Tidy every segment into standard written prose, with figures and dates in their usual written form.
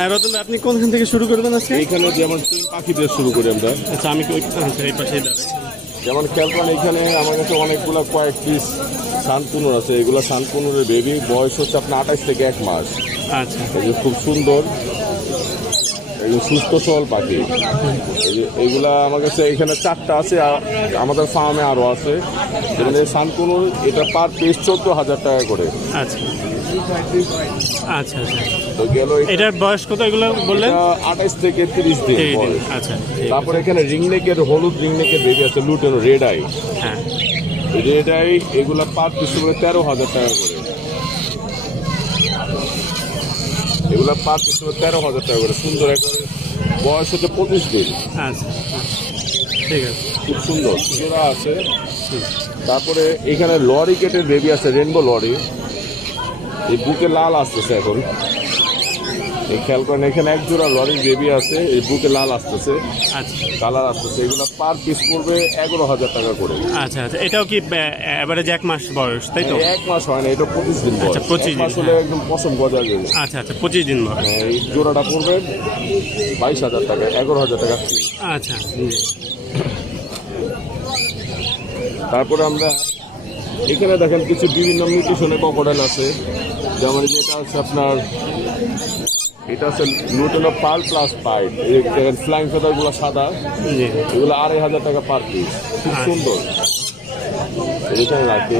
হ্যাঁ রতন ভাই, আপনি কোনখান থেকে শুরু করবেন আজকে? এইখানে যেমন টিম পাখি দিয়ে শুরু করি আমরা। আচ্ছা, আমি এই পাশেই দাঁড়াই। যেমন খেয়াল করেন এখানে আমার কাছে অনেকগুলো কয়েক পিস শানকুনুর আছে। এগুলো শানকুনুরের বেবি, বয়স হচ্ছে আপনার 28 থেকে 1 মাস। আচ্ছা, খুব সুন্দর, এগুলো সুস্থ সবল পাখি। এইগুলা আমার কাছে এখানে 4টা আছে, আমাদের ফার্মে আরও আছে। যেমন এই শানকুনুর, এটা পার পিস 14,000 টাকা করে। আচ্ছা আচ্ছা আচ্ছা। তো গেল এটার বয়স কত এগুলো বললেন? 28 থেকে 30 দিন বয়স। আচ্ছা, তারপর এখানে রিংনেকের, হলুদ রিংনেকের বেবি আছে, লুটেনো রেড আই। হ্যাঁ, রেড আই এগুলা পার পিস করে 13,000 টাকা করে। এগুলা পার পিস করে 13,000 টাকা করে। সুন্দর একবারে, বয়স হচ্ছে 25 দিন। আচ্ছা ঠিক আছে, খুব সুন্দর জোড়া আছে। তারপরে এখানে লরি কেটের বেবি আছে, রেনবো লরি। এই বুকে লাল আসতেছে এখন, এই খেয়াল করেন এখানে এক জোড়া লরির বেবি আছে, এই বুকে লাল আসতেছে, আচ্ছা কালার আসতেছে। এগুলো পার পিস পড়বে 11,000 টাকা করে। আচ্ছা আচ্ছা। এটাও কি এভারেজ 1 মাস বয়স, তাই তো? 1 মাস হয় না, এটা 25 দিন বয়স। আচ্ছা, 25 দিন, মাস হলে একদম পশম গজা যাবে। আচ্ছা আচ্ছা, 25 দিন বয়স। এই জোড়াটা পড়বে 22,000 টাকা, 11,000 টাকা ফ্রি। আচ্ছা, তারপরে আমরা এখানে দেখেন কিছু বিভিন্ন মিউটেশনের ক্রোকোডাইল আছে। যেমন যেটা আছে আপনার, এটা আছে লুটেনো পার্ল প্লাস পাইট। দেখেন ফ্লাইং ফেদারগুলো সাদা, এগুলো 2,500 টাকা পার পিস। খুব সুন্দর, এখানে রাখে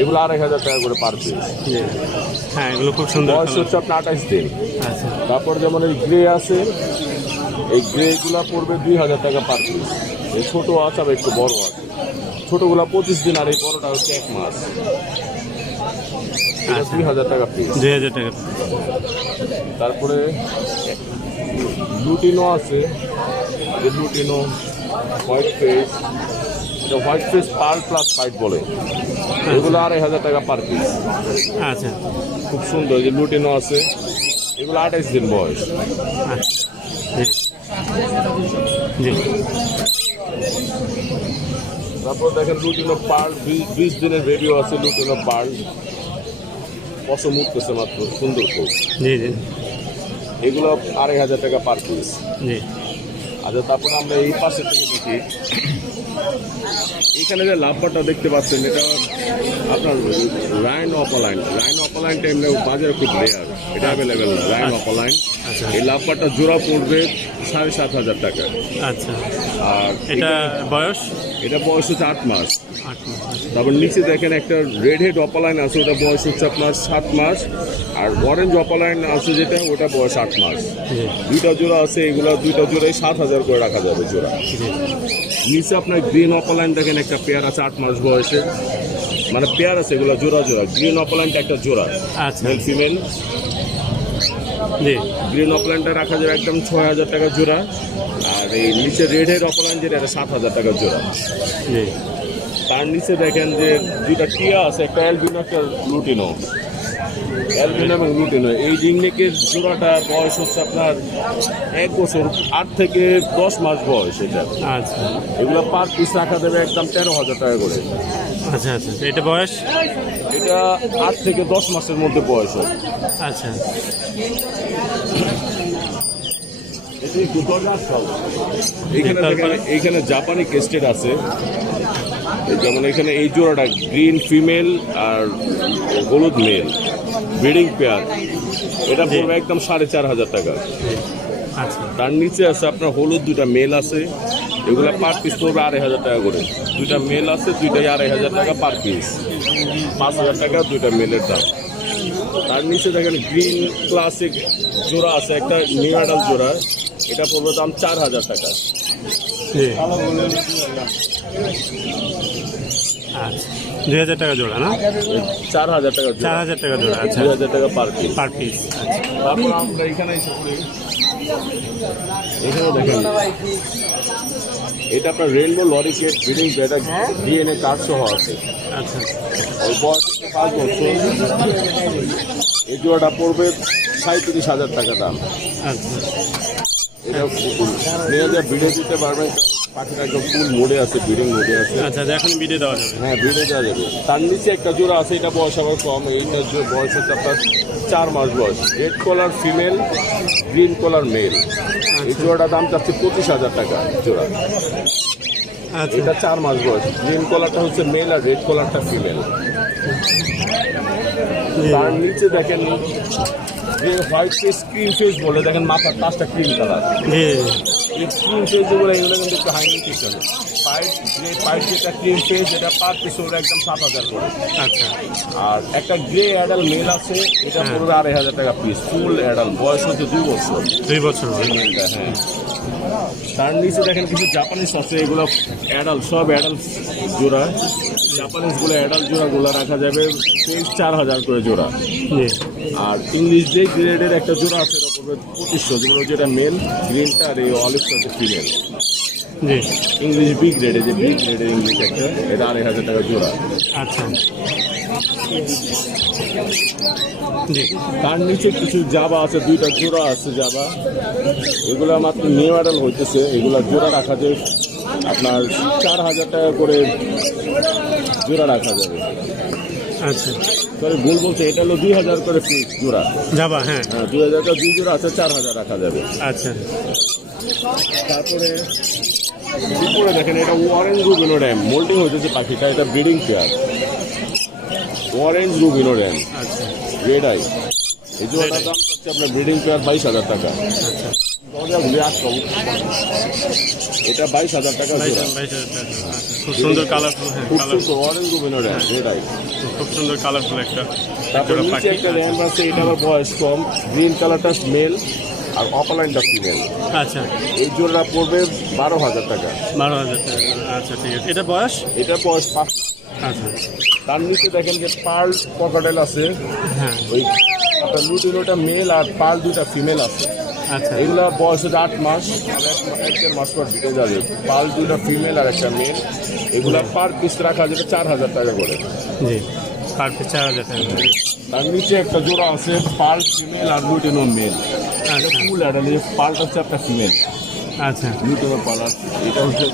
এগুলো 2,500 টাকা করে পার পিস। হ্যাঁ, এগুলো খুব সুন্দর। বয়স হচ্ছে আপনার 28 দিন। আচ্ছা, তারপর যেমন এই গ্রে আছে, এই গ্রেগুলা পড়বে 2,000 টাকা পার পিস। এই ছোটো আছে, আবার একটু বড় আছে। ছোটোগুলা 25 দিন, আর এই বড়টা হচ্ছে 1 মাস। এটা 2,000 টাকা পিস। 2,000 টাকা। তারপরে লুটিনো আছে, লুটিনো হোয়াইট ফেস, এটা হোয়াইট ফেস পার্ল প্লাস ফাইট বলে। এগুলো 2,500 টাকা পার পিস। আচ্ছা, খুব সুন্দর, যে লুটিনো আছে, এগুলো 28 দিন বয়স। আচ্ছা জি। তারপর দেখেন লুটিনো পার্ল, 20 দিনের বেবিও আছে, লুটিনো পার্ল, পশম উঠতেছে মাত্র, সুন্দর খুব। জি জি। এগুলো 2,500 টাকা পার পিস। জি। আচ্ছা, তারপরে আমরা এই পাশে থেকে দেখি, এখানে যে লাভবারটা দেখতে পাচ্ছেন, এটা আপনার রাইন অপালাইন। রাইন অপালাইনটা এমনি বাজারে খুব রেয়ার, এটা অ্যাভেলেবেল না, রাইন অপালাইন। এই লাভবারটা জোড়া পড়বে 7,500 টাকা। আচ্ছা, আর এটা বয়স? এটা বয়স হচ্ছে 8 মাস। 8 মাস। তারপর নিচে দেখেন একটা রেড হেড অপালাইন আছে, ওটা বয়স হচ্ছে আপনার 7 মাস। আর অরেঞ্জ অপালাইন আছে যেটা, ওটা বয়স 8 মাস। দুইটা জোড়া আছে, এগুলো দুইটা জোড়াই 7,000 করে রাখা যাবে জোড়া। নিচে আপনার গ্রিন অপালাইন দেখেন, একটা পেয়ার আছে 8 মাস বয়সে, মানে পেয়ার আছে, এগুলো জোড়া জোড়া। গ্রিন অপালাইনটা একটা জোড়া, আচ্ছা, মেল ফিমেল। জি। গ্রিন অপালাইনটা রাখা যাবে একদম 6,000 টাকা জোড়া। আর এই নিচে রেড হেড অপালাইন যেটা, এটা 7,000 টাকা জোড়া। জি। তার নিচে দেখেন যে দুইটা টিয়া আছে, একটা অ্যালবিনো, একটা লুটিনো। অ্যালবিনো এবং লুটিনো, এই রিংনেকের জোড়াটা বয়স হচ্ছে আপনার 1 বছর 8 থেকে 10 মাস বয়স এটা। আচ্ছা, এগুলো পার পিস রাখা দেবে একদম 13,000 টাকা করে। আচ্ছা আচ্ছা। এটা বয়স? এটা 8 থেকে 10 মাসের মধ্যে বয়স হবে। আচ্ছা, এইখানে দেখেন, এইখানে জাপানি কেস্টেড আছে। যেমন এখানে এই জোড়াটা গ্রিন ফিমেল আর হলুদ মেল, ব্রিডিং পেয়ার। এটা পড়বে একদম 4,500 টাকা। আচ্ছা। তার নিচে আছে আপনার হলুদ, দুইটা মেল আছে, এগুলা পার পিস পড়বে 2,500 টাকা করে। দুইটা মেল আছে, দুইটাই 2,500 টাকা পার পিস, 5,000 টাকা দুইটা মেলের দাম। তার নিচে দেখেন গ্রিন ক্লাসিক জোড়া আছে, একটা নিউ অ্যাডাল্ট জোড়া, এটা পড়বে দাম 4,000 টাকা। আচ্ছা, 2,000 টাকা জোড়া না? 4,000 টাকা, 4,000 টাকা জোড়া। আচ্ছা, 2,000 টাকা পার পিস। Per piece. আচ্ছা, তারপর আমরা এখানে এসে পড়ি, এখানে দেখেন এটা আপনার রেনবো লরি কেট ব্রিডিং, এটা ডিএনএ কার্ড সহ আছে। আচ্ছা, ওই বয়স 5 বছর। এই জোড়াটা পড়বে 37,000 টাকা দাম। আচ্ছা, এটা নিয়ে যা ভিড়ে দিতে পারবেন, পাখিটা একদম ফুল মোডে আছে, ব্রিডিং মোডে আছে। আচ্ছা, এখন ভিডিও দেওয়া যাবে? হ্যাঁ, ভিডিও দেওয়া যাবে। তার নিচে একটা জোড়া আছে, এটা বয়স আবার কম। এইটার বয়স হচ্ছে আপনার 4 মাস বয়স। রেড কলার ফিমেল, গ্রিন কলার মেল। এই জোড়াটার দাম চাচ্ছে 25,000 টাকা জোড়া। আচ্ছা, এটা 4 মাস বয়স। গ্রিন কলারটা হচ্ছে মেল আর রেড কলারটা ফিমেল। তার নিচে দেখেন যে হোয়াইট ফেস ক্রিম ফেস বলে, দেখেন মাথার পাঁচটা ক্রিম কালার। এই ক্রিম ফেস যেগুলো এগুলো কিন্তু একটু হাই নিউট্রিশন। পাইপ যেটা ক্রিম ফেস, এটা পার পিস হলো একদম 7,000 করে। আচ্ছা, আর একটা গ্রে অ্যাডাল মেল আছে, এটা পড়বে 2,500 টাকা পিস। ফুল অ্যাডাল, বয়স হচ্ছে 2 বছর। 2 বছর। মেলটা, হ্যাঁ। তার নিচে দেখেন কিছু জাপানিজ আছে, এগুলো অ্যাডাল, সব অ্যাডাল জোড়া। জাপানিজগুলো অ্যাডাল জোড়াগুলো রাখা যাবে 4,000 করে জোড়া। আর ইংলিশ যে গ্রেডের একটা জোড়া আছে, এটা পড়বে 2500, যেগুলো যেটা মেল, গ্রিনটা আর এই অলিভটা হচ্ছে ফিমেল। ইংলিশ বি গ্রেডের, যে বি গ্রেডের ইংলিশ একটা, এটা 2,500 টাকা জোড়া। আচ্ছা, তার নিচে কিছু জাবা আছে, 2টা জোড়া আছে জাবা। এগুলো মাত্র নিউ অ্যাডাল হইতেছে। এগুলো জোড়া রাখা যায় আপনার 4,000 টাকা করে জোড়া রাখা যাবে। আচ্ছা, সরি, ভুল বলছে, এটা হলো 2,000 করে ফিক্স জোড়া যাবা। হ্যাঁ, 2,000 টাকা 2 জোড়া আছে, 4,000 রাখা যাবে। আচ্ছা, তারপরে উপরে দেখেন, এটা অরেঞ্জ রুবিনো ড্যাম মোল্টিং হইতেছে পাখিটা। এটা breeding pair, orange rubino dam, আচ্ছা, রেড আই। এই জোড়াটার দাম হচ্ছে আপনার ব্রিডিং পেয়ার 22,000 টাকা। আচ্ছা, এটা 22,000 টাকা জোড়া। 22,000 টাকা। খুব সুন্দর কালারফুল। হ্যাঁ, খুব কালারফুল, সুন্দর orange rubino dam, red eye. খুব সুন্দর কালারফুল একটা তারপর নিচে পাখি। একটা র্যাম আছে, এটা আবার বয়স কম। গ্রিন কালারটা মেল আর অপালাইনটা ফিমেল। আচ্ছা, এই জোড়া পড়বে 12,000 টাকা। 12,000 টাকা। আচ্ছা, ঠিক আছে। এটা বয়স? এটা বয়স 5 মাস। আচ্ছা, তার নিচে দেখেন যে পার্ল ককাটেল আছে। হ্যাঁ, ওই আপনার লুটিনোটা মেল আর পার্ল 2টা ফিমেল আছে। আচ্ছা, এগুলা বয়স হচ্ছে 8 মাস। 1 মাস পর দিতে যাবে। পার্ল 2টা ফিমেল আর একটা মেল। এগুলা পার পিস রাখা যাবে 4,000 টাকা করে। জি, পার পিস 4,000 টাকা। তার নিচে একটা জোড়া আছে, পার্ল ফিমেল আর লুটিনো মেল। আচ্ছা, ফুল অ্যাডাল, পার্লটা হচ্ছে একটা ফিমেল, আচ্ছা, লুটিনো পার্ল। এটা হচ্ছে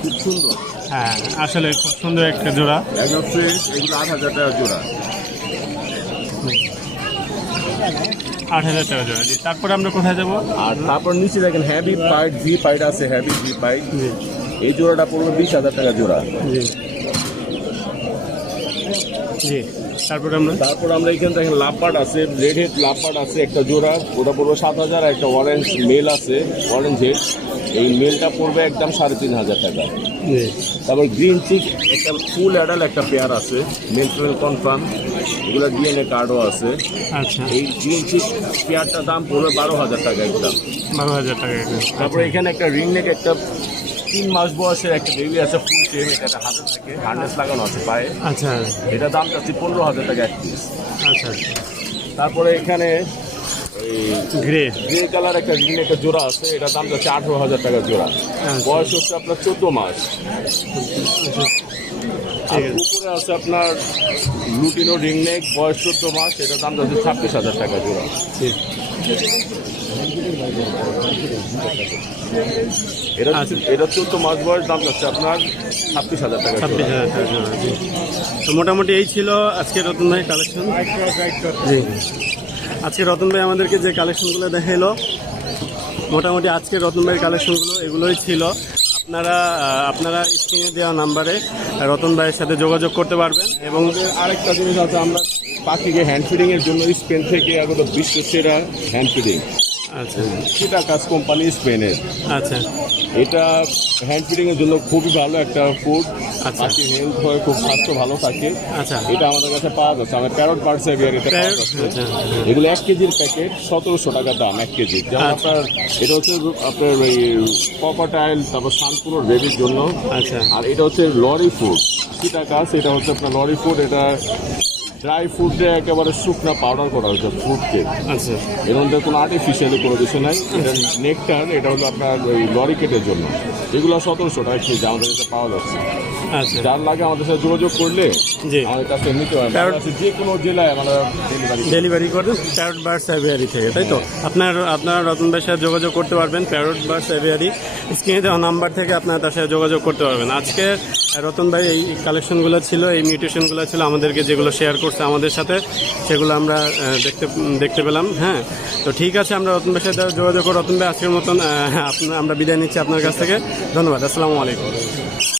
খুব সুন্দর। হ্যাঁ, আসলে খুব সুন্দর একটা জোড়া। একদম ফ্রেশ। এগুলো 8,000 টাকা জোড়া। 8,000 টাকা জোড়া। জি, তারপরে আমরা কোথায় যাবো? আর তারপর নিচে দেখেন হ্যাভি পাইট, ভি পাইট আছে, হ্যাভি ভি পাইট। জি, এই জোড়াটা পড়বে 20,000 টাকা জোড়া। জি, জি, তারপরে আমরা এখানে দেখেন লাভবার্ড আছে, রেড হেড লাভবার্ড আছে একটা জোড়া, ওটা পড়বে 7,000। একটা অরেঞ্জ মেল আছে, অরেঞ্জ হেড। এই মেলটা পড়বে একদম 3,500 টাকা। জি, তারপর গ্রিন চিক একটা ফুল অ্যাডাল একটা পেয়ার আছে, মেল ফিমেল কনফার্ম। এগুলো ডিএনএ কার্ডও আছে। আচ্ছা, এই গ্রিন চিক পেয়ারটার দাম পড়বে 12,000 টাকা একদম। 12,000 টাকা। তারপরে এখানে একটা রিং নেক, একটা 3 মাস বয়সের একটা বেবি আছে, ফুল টেম। এটা হাতে থাকে, হার্নেস লাগানো আছে পায়ে। আচ্ছা, এটা দাম চাচ্ছি 15,000 টাকা এক পিস। আচ্ছা, তারপরে এখানে গ্রে কালার একটা রিং একটা জোড়া আছে, এটা দাম যাচ্ছে 18,000 টাকা জোড়া। বয়স হচ্ছে আপনার 14 মাস। আর উপরে আছে আপনার লুটিনো রিং নেক, বয়স 14 মাস, এটা দাম যাচ্ছে 26,000 টাকা জোড়া। এটা 14 মাস বয়স, দাম যাচ্ছে আপনার 26,000 টাকা। 26,000 টাকা জোড়া। তো মোটামুটি এই ছিল আজকে রতন ভাই কালেকশন। জি, আজকে রতন ভাই আমাদেরকে যে কালেকশনগুলো দেখাইলো, মোটামুটি আজকে রতন ভাইয়ের কালেকশনগুলো এগুলোই ছিল। আপনারা স্ক্রিনে দেওয়া নাম্বারে রতন ভাইয়ের সাথে যোগাযোগ করতে পারবেন। এবং আরেকটা জিনিস আছে, আমরা পাখিকে হ্যান্ড ফিডিং এর জন্য স্পেন থেকে আগত বিশ্বের সেরা হ্যান্ড ফিডিং, আচ্ছা, PSITTACUS কোম্পানি স্পেনের। আচ্ছা, এটা হ্যান্ড ফিডিং এর জন্য খুবই ভালো একটা ফুড। আচ্ছা, পাখির হেলথ হয়, খুব স্বাস্থ্য ভালো থাকে। আচ্ছা, এটা আমাদের কাছে পাওয়া যাচ্ছে, আমার প্যারট বার্ডস এভিয়ার এটা পাওয়া যাচ্ছে। আচ্ছা, এগুলো 1 কেজির প্যাকেট, 1700 টাকা দাম 1 কেজি। যেমন আপনার এটা হচ্ছে আপনার ওই ককটাইল, তারপর শানপুরের বেবির জন্য। আচ্ছা, আর এটা হচ্ছে লরি ফুড PSITTACUS, এটা হচ্ছে আপনার লরি ফুড। এটা ড্রাই ফুডে একেবারে শুকনা পাউডার করা হয়েছে ফুডকে। আচ্ছা এর মধ্যে কোনো আর্টিফিশিয়ালি কোনো কিছু নাই। এটা নেকটার, এটা হলো আপনার ওই লরিকেটের জন্য। এগুলো 1700 টাকা কেজি আমাদের কাছে পাওয়া যাচ্ছে। আচ্ছা যার লাগে আমাদের সাথে যোগাযোগ করলে জি আমাদের কাছে নিতে পারবেন। যে কোনো জেলায় আমরা ডেলিভারি করবেন প্যারট বার্ডস অ্যাভিয়ারি থেকে, তাই তো? আপনারা রতন ভাইয়ের সাথে যোগাযোগ করতে পারবেন প্যারট বার্ডস অ্যাভিয়ারি স্ক্রিনে দেওয়া নাম্বার থেকে আপনারা তার সাথে যোগাযোগ করতে পারবেন। আজকে রতন ভাই এই কালেকশনগুলো ছিল, এই মিউটেশনগুলো ছিল আমাদেরকে যেগুলো শেয়ার করছে আমাদের সাথে, সেগুলো আমরা দেখতে পেলাম। হ্যাঁ, তো ঠিক আছে, আমরা রতন ভাইয়ের সাথে যোগাযোগ করব। রতন ভাই আজকের মতন আমরা বিদায় নিচ্ছি আপনার কাছ থেকে। ধন্যবাদ, আসসালামু আলাইকুম।